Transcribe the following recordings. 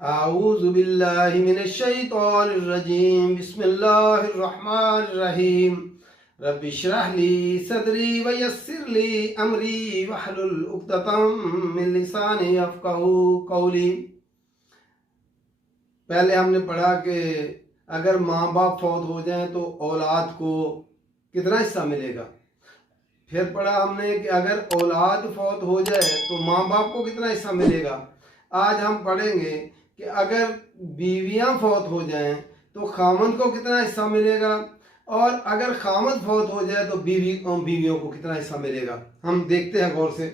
आऊज़ु बिल्लाहि मिनश शैतानिर रजीम बिस्मिल्लाहिर रहमानिर रहीम रब्बि इश्रह ली सदरी व यस्सिर ली अमरी वहलुल उक़दतम मिन लिसानी यफ़क़हू क़ौली। पहले हमने पढ़ा कि अगर माँ बाप फौत हो जाएं तो औलाद को कितना हिस्सा मिलेगा। फिर पढ़ा हमने कि अगर औलाद फौत हो जाए तो माँ बाप को कितना हिस्सा मिलेगा। आज हम पढ़ेंगे कि अगर बीवियां फौत हो जाएं तो खामद को कितना हिस्सा मिलेगा, और अगर खामद फौत हो जाए तो बीवियों को कितना हिस्सा मिलेगा। हम देखते हैं गौर से।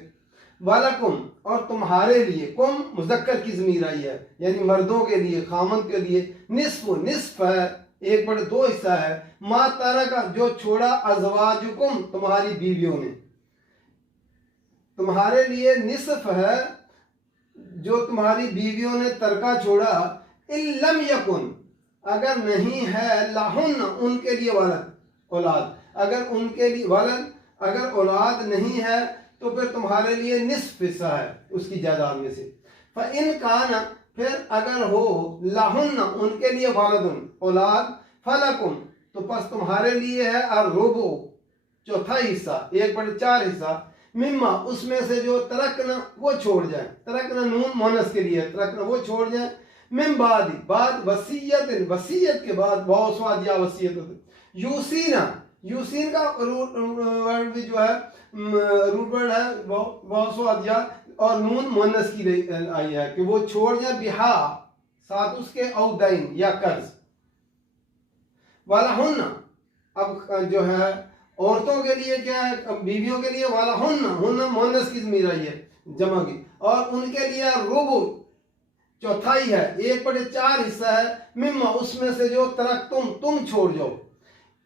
वालकुम, और तुम्हारे लिए, कुम मुज़क्कर की ज़मीर आई है, यानी मर्दों के लिए, खामद के लिए। निस्फ है, एक बड़े दो हिस्सा है। मा तारा का, जो छोड़ा, अज़वाजुकुम तुम्हारी बीवियों ने। तुम्हारे लिए निस्फ है जो तुम्हारी बीवियों ने तरका छोड़ा। इल्लम यकुन, अगर नहीं है, लाहुन उनके लिए वलद औलाद, अगर उनके लिए वलद, अगर औलाद नहीं है तो फिर तुम्हारे लिए निस्फ हिस्सा है उसकी जायदाद में से। फ़इन कान, फिर अगर हो, लाहुन उनके लिए वलदुन औलाद, फलकुम तो बस तुम्हारे लिए है अर्रुबु चौथा हिस्सा, एक बटे चार हिस्सा, मिम्मा उसमें से जो तरकना वो छोड़ जाए। तरकना नून मोनस के लिए, तरकना वो छोड़ जाए। मिम बाद वसीयत, वसीयत के बाद बहुत या वसीयत। यूसीना, यूसीन का वर्ड भी जो है रूट वर्ड है बहुत या, और नून मोनस की आई है कि वो छोड़ जाए, बिहा साथ उसके, औदैन या कर्ज। वाला हुन्ना, अब जो है औरतों के लिए क्या है, बीवियों के लिए वाला हुन्ना मोनस की ज़मीर आई है जमा की, और उनके लिए रुबु चौथाई है, एक बटे चार हिस्सा है। मिम्मा उसमें से जो तरक तुम छोड़ जाओ।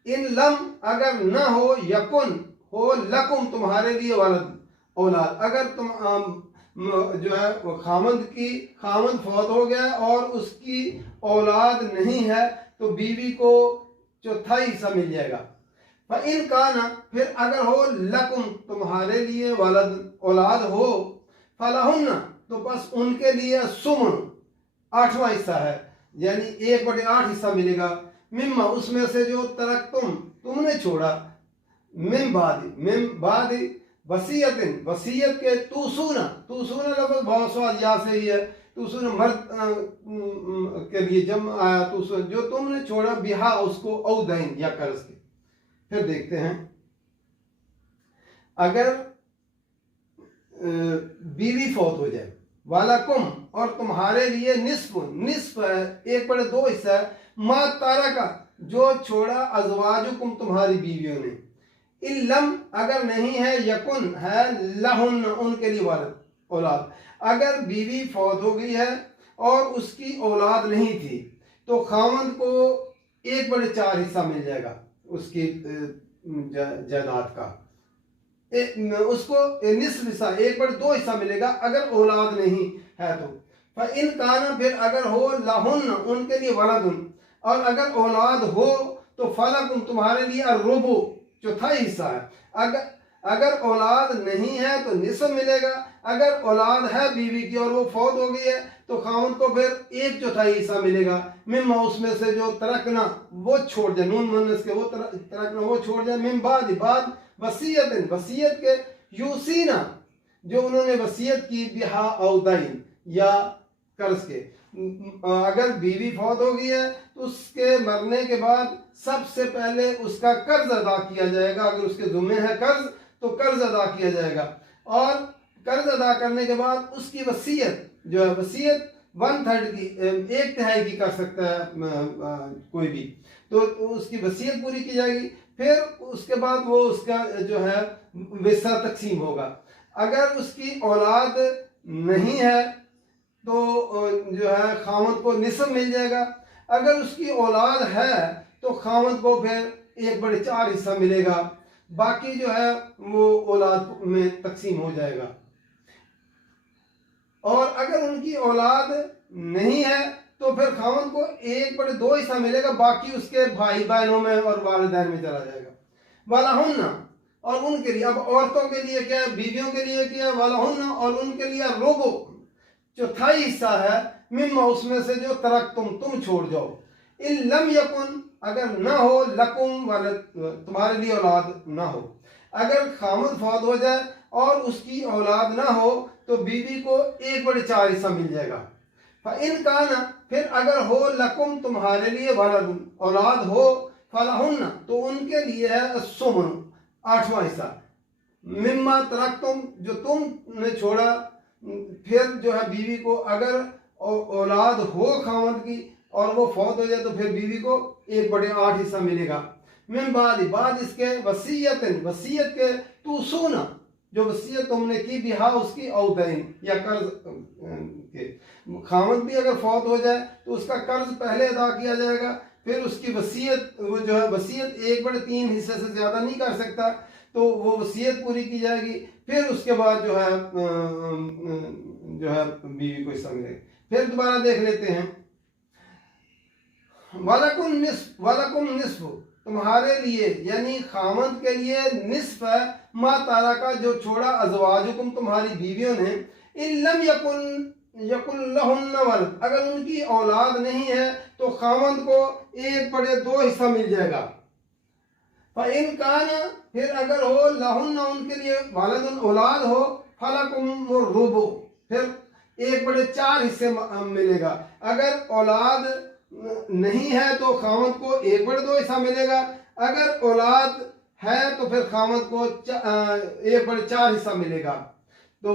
इन लम अगर न हो, यकुन हो, लकुम तुम्हारे लिए वलद औलाद, अगर तुम जो है खामद फौत हो गया और उसकी औलाद नहीं है तो बीवी को चौथाई हिस्सा मिल जाएगा। इन काना, फिर अगर हो, लकुम तुम्हारे लिए वलद औलाद हो, फलाहुन्ना तो बस उनके लिए सुमन आठवां हिस्सा है, यानी एक बटे आठ हिस्सा मिलेगा। मिम्मा उसमें से जो तरक तुमने छोड़ा, मिम बाद वसीयतिन, वसीयत के, तूसूना लफ्ज़ बहुत स्वाद या से ही है, तूसूना मर्द के लिए जम आया, तूसूना जो तुमने छोड़ा, बिहा उसको, औदैन या कर्ज के। फिर देखते हैं, अगर बीवी फौत हो जाए, वालकुम और तुम्हारे लिए निस्फ है, एक बड़े दो हिस्सा है। मा तारा का, जो छोड़ा, अज़वाजुकुम तुम्हारी बीवियों ने। इल्लम अगर नहीं है, यकुन है, लहुन उनके लिए वलद औलाद, अगर बीवी फौत हो गई है और उसकी औलाद नहीं थी तो खामद को एक बड़े चार हिस्सा मिल जाएगा उसकी जायदाद का। उसको निस्फ हिस्सा, एक बड़े दो हिस्सा मिलेगा अगर औलाद नहीं है तो। इन काना, फिर अगर हो, लाहुन उनके लिए वलदुन, और अगर औलाद हो तो फलकुम तुम्हारे लिए अर्रुबु चौथाई हिस्सा है। अगर औलाद नहीं है तो निस्फ मिलेगा, अगर औलाद है बीवी की और वो फौत हो गई है तो खामद को फिर एक चौथाई हिस्सा मिलेगा। मिम्मा उसमें से जो तरकना वो छोड़ जाए, नून मुन्नस के, वो तरकना वो छोड़ जाए। मिम बाद वसीयत, वसीयत के, यूसीना जो उन्होंने वसीयत की, बिहा औदैन या कर्ज के। अगर बीवी फौत हो गई है तो उसके मरने के बाद सबसे पहले उसका कर्ज अदा किया जाएगा। अगर उसके जुम्मे है कर्ज तो कर्ज अदा किया जाएगा, और कर्ज अदा करने के बाद उसकी वसीयत जो है, वसीयत 1/3 की, एक तिहाई की कर सकता है कोई भी, तो उसकी वसीयत पूरी की जाएगी। फिर उसके बाद वो उसका जो है हिस्सा तकसीम होगा। अगर उसकी औलाद नहीं है तो जो है खामद को निस्फ मिल जाएगा, अगर उसकी औलाद है तो खामद को फिर एक बड़े चार हिस्सा मिलेगा, बाकी जो है वो औलाद में तकसीम हो जाएगा। और अगर उनकी औलाद नहीं है तो फिर खामद को एक बड़े दो हिस्सा मिलेगा, बाकी उसके भाई बहनों में और वालिदैन में चला जाएगा। वालाहुन्ना, और उनके लिए, अब औरतों के लिए क्या है, बीवियों के लिए क्या है, वालाहुन्ना और उनके लिए रुबु चौथाई हिस्सा है। मिम्मा उसमें से जो तरक तुम छोड़ जाओ। इन लम यकुन अगर ना हो लकुम वाले तुम्हारे लिए औलाद ना हो। अगर खामद फौत हो जाए और उसकी औलाद ना हो तो बीवी को 1/4 हिस्सा मिल जाएगा। इन का ना फिर अगर हो लकुम तुम्हारे लिए वलद औलाद हो फलहुन्ना तो उनके लिए है सुमन 8वां हिस्सा। मिम्मा तरक तुम जो तुमने छोड़ा। फिर जो है बीवी को अगर औलाद हो खामद की और वो फौत हो जाए तो फिर बीवी को 1/8 हिस्सा मिलेगा। मिन बाद इसके वसीयत के तू सुना जो वसीयत तुमने की बिहा उसकी औदैन या कर्ज के। खामद भी अगर फौत हो जाए तो उसका कर्ज पहले अदा किया जाएगा, फिर उसकी वसीयत वो जो है वसीयत 1/3 हिस्से से ज़्यादा नहीं कर सकता तो वो वसीयत पूरी की जाएगी। फिर उसके बाद जो है बीवी को हिस्सा मिलेगा। फिर दोबारा देख लेते हैं। वलकुम निस्फ तुम्हारे लिए यानी खामद के लिए निस्फ है मा तारा का जो छोड़ा अजवाजुकुम तुम्हारी बीवियों ने। इन लम यकुन लहुन्ना वलद अगर उनकी औलाद नहीं है तो खामद को 1/2 हिस्सा मिल जाएगा। इन कान फिर अगर हो लहुन्ना उनके लिए वालदुन औलाद हो फलकुम रुबु फिर 1/4 हिस्से मिलेगा। अगर औलाद नहीं है तो खामद को 1/2 हिस्सा मिलेगा। अगर औलाद है तो फिर खामद को 1/4 हिस्सा मिलेगा। तो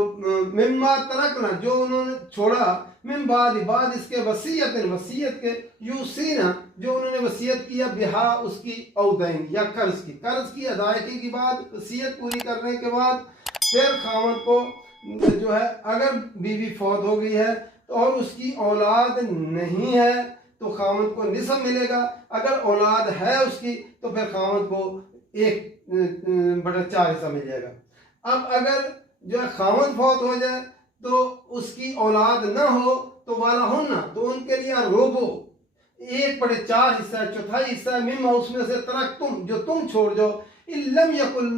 मिम्मा तरकना जो उन्होंने छोड़ा मिन बाद इसके वसीयत के यूसीना जो उन्होंने वसीयत किया बिहा उसकी औदैन या कर्ज की अदायगी के बाद वसीयत पूरी करने के बाद फिर खामद को जो है अगर बीवी फौत हो गई है और उसकी औलाद नहीं है तो खामद को निसफ मिलेगा। अगर औलाद है उसकी तो फिर खामद को 1/4 हिस्सा मिल जाएगा। अब अगर जो है खामद फौत हो जाए तो उसकी औलाद न हो तो वाला होना तो उनके लिए रोबो 1/4 हिस्सा चौथाई हिस्सा मिम्मा उसमें से तरक जो तुम छोड़ जाओ। इल्लम यकुल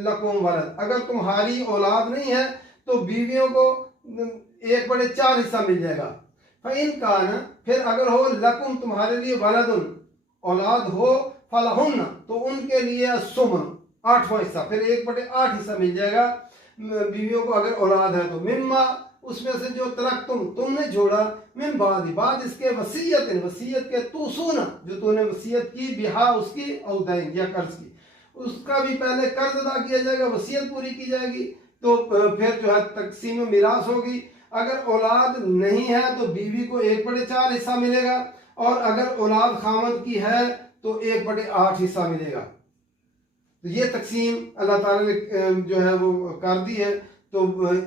लकुम वलद अगर तुम्हारी औलाद नहीं है तो बीवियों को 1/4 हिस्सा मिल जाएगा। इन का न फिर अगर हो लकुम तुम्हारे लिए वलदुन औलाद हो फलहुन्ना तो उनके लिए सुमन 8वां हिस्सा फिर 1/8 हिस्सा मिल जाएगा बीवियों को अगर औलाद है तो। मिम्मा उसमें से जो तरक तुमने छोड़ा मिन बाद इसके वसीयत के तू सुना जो तूने वसीयत की बिहा उसकी औदैन या कर्ज की उसका भी पहले कर्ज अदा किया जाएगा वसीयत पूरी की जाएगी तो फिर जो है तकसीम मिरास होगी। अगर औलाद नहीं है तो बीवी को 1/4 हिस्सा मिलेगा और अगर औलाद खामद की है तो 1/8 हिस्सा मिलेगा। तो ये तकसीम अल्लाह ताला ने जो है वो कर दी है। तो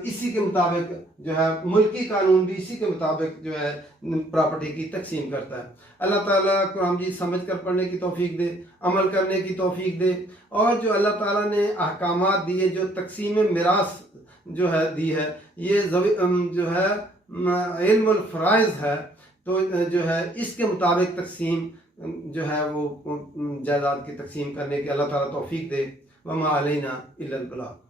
इसी के मुताबिक जो है मुल्की कानून भी इसी के मुताबिक जो है प्रॉपर्टी की तकसीम करता है। अल्लाह ताला कुरान मजीद समझ कर पढ़ने की तौफीक दे, अमल करने की तौफीक दे और जो अल्लाह ताला ने अहकामात दिए जो तकसीम मिरास जो है दी है ये जो है इल्मुल फराइज़ है तो जो है इसके मुताबिक तकसीम जो है वो जायदाद की तकसीम करने की अल्लाह ताला तौफीक दे। वमा अलैना इल्लल बलाग।